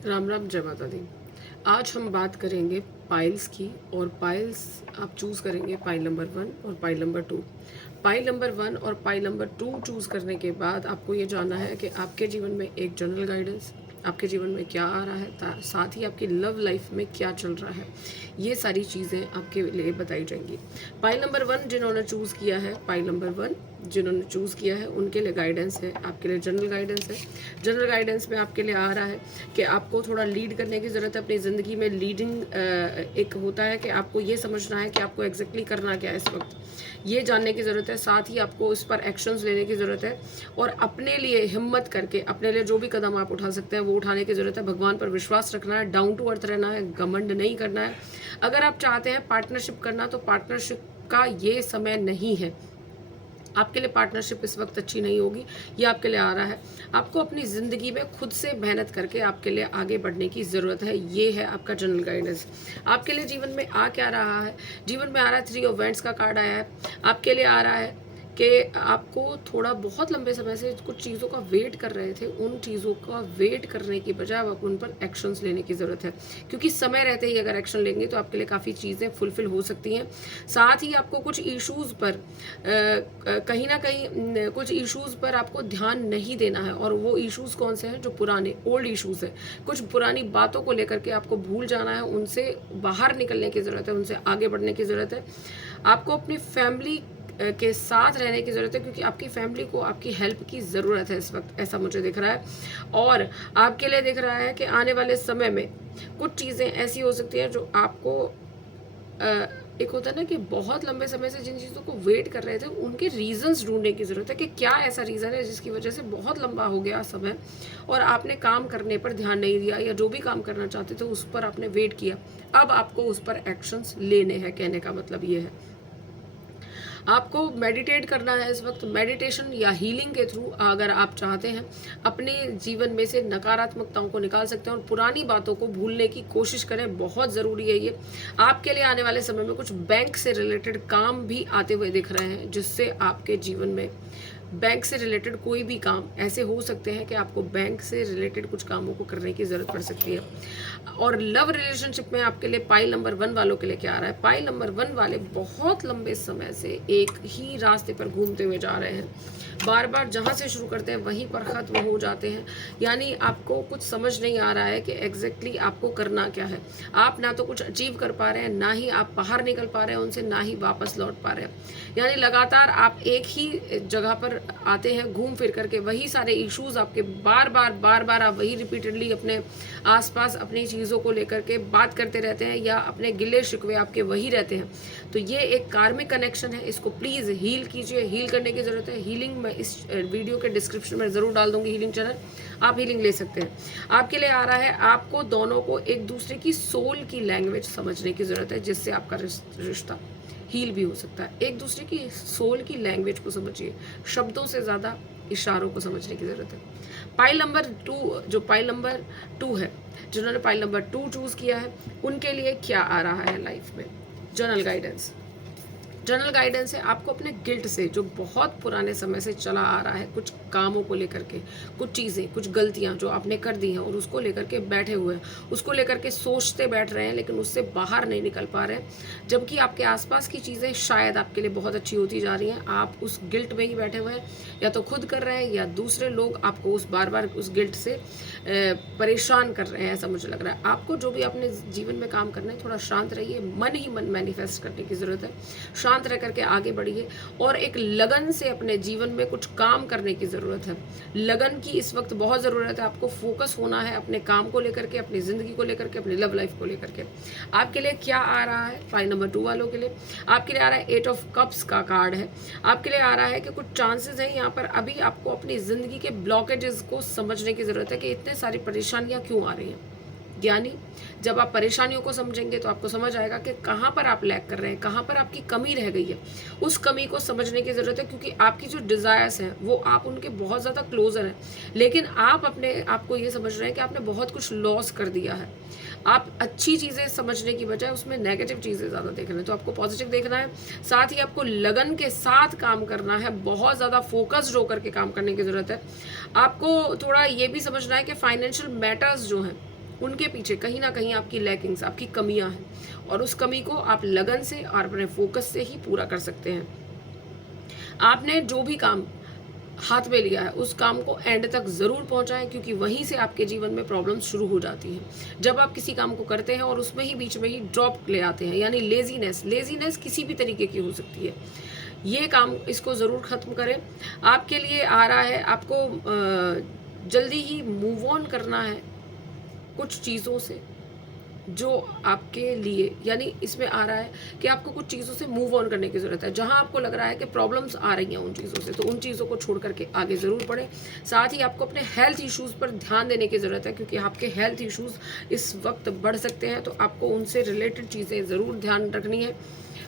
राम राम, जय माता दी। आज हम बात करेंगे पाइल्स की। और पाइल्स आप चूज़ करेंगे पाइल नंबर 1 और पाइल नंबर 2। पाइल नंबर 1 और पाइल नंबर 2 चूज़ करने के बाद आपको ये जानना है कि आपके जीवन में एक जनरल गाइडेंस, आपके जीवन में क्या आ रहा है, साथ ही आपकी लव लाइफ में क्या चल रहा है। ये सारी चीज़ें आपके लिए बताई जाएंगी। पाइल नंबर 1 जिन्होंने चूज़ किया है, पाइल नंबर 1 जिन्होंने चूज़ किया है, उनके लिए गाइडेंस है, आपके लिए जनरल गाइडेंस है। जनरल गाइडेंस में आपके लिए आ रहा है कि आपको थोड़ा लीड करने की ज़रूरत है अपनी ज़िंदगी में। लीडिंग एक होता है कि आपको ये समझना है कि आपको एग्जैक्टली करना क्या है इस वक्त, ये जानने की ज़रूरत है। साथ ही आपको इस पर एक्शंस लेने की ज़रूरत है और अपने लिए हिम्मत करके अपने लिए जो भी कदम आप उठा सकते हैं वो उठाने की ज़रूरत है। भगवान पर विश्वास रखना है, डाउन टू अर्थ रहना है, घमंड नहीं करना है। अगर आप चाहते हैं पार्टनरशिप करना तो पार्टनरशिप का ये समय नहीं है। आपके लिए पार्टनरशिप इस वक्त अच्छी नहीं होगी, ये आपके लिए आ रहा है। आपको अपनी ज़िंदगी में खुद से मेहनत करके आपके लिए आगे बढ़ने की ज़रूरत है। ये है आपका जनरल गाइडेंस। आपके लिए जीवन में आ क्या रहा है? जीवन में आ रहा है 3 ऑफ वैंड्स का कार्ड आया है। आपके लिए आ रहा है कि आपको थोड़ा बहुत लंबे समय से कुछ चीज़ों का वेट कर रहे थे, उन चीज़ों का वेट करने की बजाय अब उन पर एक्शंस लेने की ज़रूरत है, क्योंकि समय रहते ही अगर एक्शन लेंगे तो आपके लिए काफ़ी चीज़ें फुलफिल हो सकती हैं। साथ ही आपको कुछ इश्यूज़ पर कहीं ना कहीं कुछ इश्यूज़ पर आपको ध्यान नहीं देना है। और वो इश्यूज़ कौन से हैं? जो पुराने ओल्ड इश्यूज़ हैं, कुछ पुरानी बातों को लेकर के आपको भूल जाना है, उनसे बाहर निकलने की ज़रूरत है, उनसे आगे बढ़ने की ज़रूरत है। आपको अपनी फैमिली के साथ रहने की ज़रूरत है, क्योंकि आपकी फैमिली को आपकी हेल्प की ज़रूरत है इस वक्त, ऐसा मुझे दिख रहा है। और आपके लिए दिख रहा है कि आने वाले समय में कुछ चीज़ें ऐसी हो सकती हैं जो आपको एक होता है ना कि बहुत लंबे समय से जिन चीज़ों को वेट कर रहे थे उनके रीजंस ढूंढने की ज़रूरत है कि क्या ऐसा रीज़न है जिसकी वजह से बहुत लंबा हो गया समय और आपने काम करने पर ध्यान नहीं दिया, या जो भी काम करना चाहते थे उस पर आपने वेट किया। अब आपको उस पर एक्शंस लेने हैं, कहने का मतलब ये है। आपको मेडिटेट करना है इस वक्त। मेडिटेशन या हीलिंग के थ्रू अगर आप चाहते हैं अपने जीवन में से नकारात्मकताओं को निकाल सकते हैं और पुरानी बातों को भूलने की कोशिश करें, बहुत ज़रूरी है ये। आपके लिए आने वाले समय में कुछ बैंक से रिलेटेड काम भी आते हुए दिख रहे हैं, जिससे आपके जीवन में बैंक से रिलेटेड कोई भी काम ऐसे हो सकते हैं कि आपको बैंक से रिलेटेड कुछ कामों को करने की ज़रूरत पड़ सकती है। और लव रिलेशनशिप में आपके लिए पाइल नंबर 1 वालों के लिए क्या आ रहा है? पाइल नंबर 1 वाले बहुत लंबे समय से एक ही रास्ते पर घूमते हुए जा रहे हैं, बार बार जहाँ से शुरू करते हैं वहीं पर ख़त्म हो जाते हैं। यानी आपको कुछ समझ नहीं आ रहा है कि एग्जैक्टली आपको करना क्या है। आप ना तो कुछ अचीव कर पा रहे हैं, ना ही आप बाहर निकल पा रहे हैं उनसे, ना ही वापस लौट पा रहे हैं। यानी लगातार आप एक ही जगह पर आते हैं घूम फिर करके, वही सारे इश्यूज आपके बार बार आप वही रिपीटेडली अपने आसपास अपनी चीज़ों को लेकर के बात करते रहते हैं, या अपने गिले शिकवे आपके वही रहते हैं। तो ये एक कार्मिक कनेक्शन है, इसको प्लीज़ हील कीजिए। हील करने की ज़रूरत है। हीलिंग मैं इस वीडियो के डिस्क्रिप्शन में ज़रूर डाल दूंगी, हीलिंग चैनल, आप हीलिंग ले सकते हैं। आपके लिए आ रहा है आपको दोनों को एक दूसरे की सोल की लैंग्वेज समझने की ज़रूरत है, जिससे आपका रिश्ता हील भी हो सकता है। एक दूसरे की सोल की लैंग्वेज को समझिए, शब्दों से ज़्यादा इशारों को समझने की ज़रूरत है। पाइल नंबर 2, जो पाइल नंबर 2 है, जिन्होंने पाइल नंबर 2 चूज़ किया है, उनके लिए क्या आ रहा है लाइफ में? General guidance. जनरल गाइडेंस है आपको अपने गिल्ट से, जो बहुत पुराने समय से चला आ रहा है, कुछ कामों को लेकर के, कुछ चीज़ें, कुछ गलतियां जो आपने कर दी हैं और उसको लेकर के बैठे हुए हैं, उसको लेकर के सोचते बैठ रहे हैं, लेकिन उससे बाहर नहीं निकल पा रहे हैं। जबकि आपके आसपास की चीज़ें शायद आपके लिए बहुत अच्छी होती जा रही हैं, आप उस गिल्ट में ही बैठे हुए हैं, या तो खुद कर रहे हैं या दूसरे लोग आपको उस बार बार उस गिल्ट से परेशान कर रहे हैं, ऐसा मुझे लग रहा है। आपको जो भी अपने जीवन में काम करना है, थोड़ा शांत रहिए, मन ही मन मैनिफेस्ट करने की ज़रूरत है। शांत रह करके आगे बढ़िए और एक लगन से अपने जीवन में कुछ काम करने की ज़रूरत है। लगन की इस वक्त बहुत ज़रूरत है। आपको फोकस होना है अपने काम को लेकर के, अपनी ज़िंदगी को लेकर के, अपनी लव लाइफ को लेकर के। आपके लिए क्या आ रहा है? पाइल नंबर 2 वालों के लिए आपके लिए आ रहा है 8 ऑफ कप्स का कार्ड है। आपके लिए आ रहा है कि कुछ चांसेस है यहाँ पर, अभी आपको अपनी ज़िंदगी के ब्लॉकेजेस को समझने की ज़रूरत है कि इतने सारी परेशानियाँ क्यों आ रही हैं। यानी जब आप परेशानियों को समझेंगे तो आपको समझ आएगा कि कहाँ पर आप लैग कर रहे हैं, कहाँ पर आपकी कमी रह गई है। उस कमी को समझने की ज़रूरत है, क्योंकि आपकी जो डिज़ायर्स हैं वो आप उनके बहुत ज़्यादा क्लोजर हैं, लेकिन आप अपने आप को ये समझ रहे हैं कि आपने बहुत कुछ लॉस कर दिया है। आप अच्छी चीज़ें समझने की बजाय उसमें नेगेटिव चीज़ें ज़्यादा देख रहे हैं, तो आपको पॉजिटिव देखना है। साथ ही आपको लगन के साथ काम करना है, बहुत ज़्यादा फोकस्ड होकर के काम करने की ज़रूरत है। आपको थोड़ा ये भी समझना है कि फाइनेंशियल मैटर्स जो हैं उनके पीछे कहीं ना कहीं आपकी लैकिंग्स, आपकी कमियां हैं, और उस कमी को आप लगन से और अपने फोकस से ही पूरा कर सकते हैं। आपने जो भी काम हाथ में लिया है उस काम को एंड तक ज़रूर पहुंचाएं, क्योंकि वहीं से आपके जीवन में प्रॉब्लम्स शुरू हो जाती हैं। जब आप किसी काम को करते हैं और उसमें ही बीच में ही ड्रॉप ले आते हैं, यानी लेजीनेस किसी भी तरीके की हो सकती है, ये काम इसको ज़रूर ख़त्म करें। आपके लिए आ रहा है, आपको जल्दी ही मूव ऑन करना है कुछ चीज़ों से जो आपके लिए, यानी इसमें आ रहा है कि आपको कुछ चीज़ों से मूव ऑन करने की ज़रूरत है। जहां आपको लग रहा है कि प्रॉब्लम्स आ रही हैं उन चीज़ों से, तो उन चीज़ों को छोड़ करके आगे ज़रूर बढ़ें। साथ ही आपको अपने हेल्थ इश्यूज़ पर ध्यान देने की ज़रूरत है, क्योंकि आपके हेल्थ इश्यूज़ इस वक्त बढ़ सकते हैं, तो आपको उनसे रिलेटेड चीज़ें ज़रूर ध्यान रखनी है।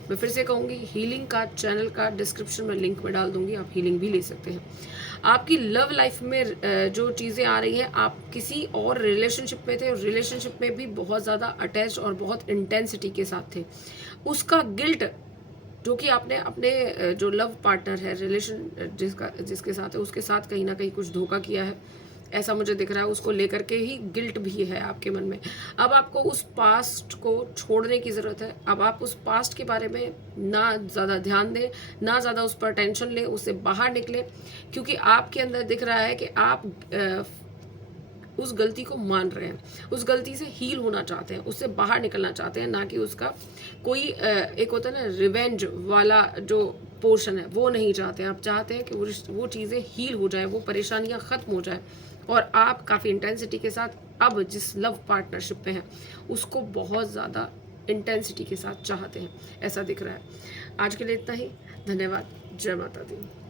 मैं फिर से कहूँगी, हीलिंग का चैनल का डिस्क्रिप्शन में लिंक में डाल दूँगी, आप हीलिंग भी ले सकते हैं। आपकी लव लाइफ में जो चीज़ें आ रही हैं, आप किसी और रिलेशनशिप में थे और रिलेशनशिप में भी बहुत ज़्यादा अटैच और बहुत इंटेंसिटी के साथ थे। उसका गिल्ट जो कि आपने अपने जो लव पार्टनर है, रिलेशन जिसके साथ है, उसके साथ कहीं ना कहीं कुछ धोखा किया है, ऐसा मुझे दिख रहा है। उसको लेकर के ही गिल्ट भी है आपके मन में। अब आपको उस पास्ट को छोड़ने की ज़रूरत है। अब आप उस पास्ट के बारे में ना ज़्यादा ध्यान दें, ना ज़्यादा उस पर टेंशन लें, उससे बाहर निकलें, क्योंकि आपके अंदर दिख रहा है कि आप उस गलती को मान रहे हैं, उस गलती से हील होना चाहते हैं, उससे बाहर निकलना चाहते हैं, ना कि उसका कोई एक होता है ना रिवेंज वाला जो पोर्शन है, वो नहीं चाहते। आप चाहते हैं कि वो चीज़ें हील हो जाए, वो परेशानियां ख़त्म हो जाए, और आप काफ़ी इंटेंसिटी के साथ अब जिस लव पार्टनरशिप में हैं उसको बहुत ज़्यादा इंटेंसिटी के साथ चाहते हैं, ऐसा दिख रहा है। आज के लिए इतना ही। धन्यवाद। जय माता दी।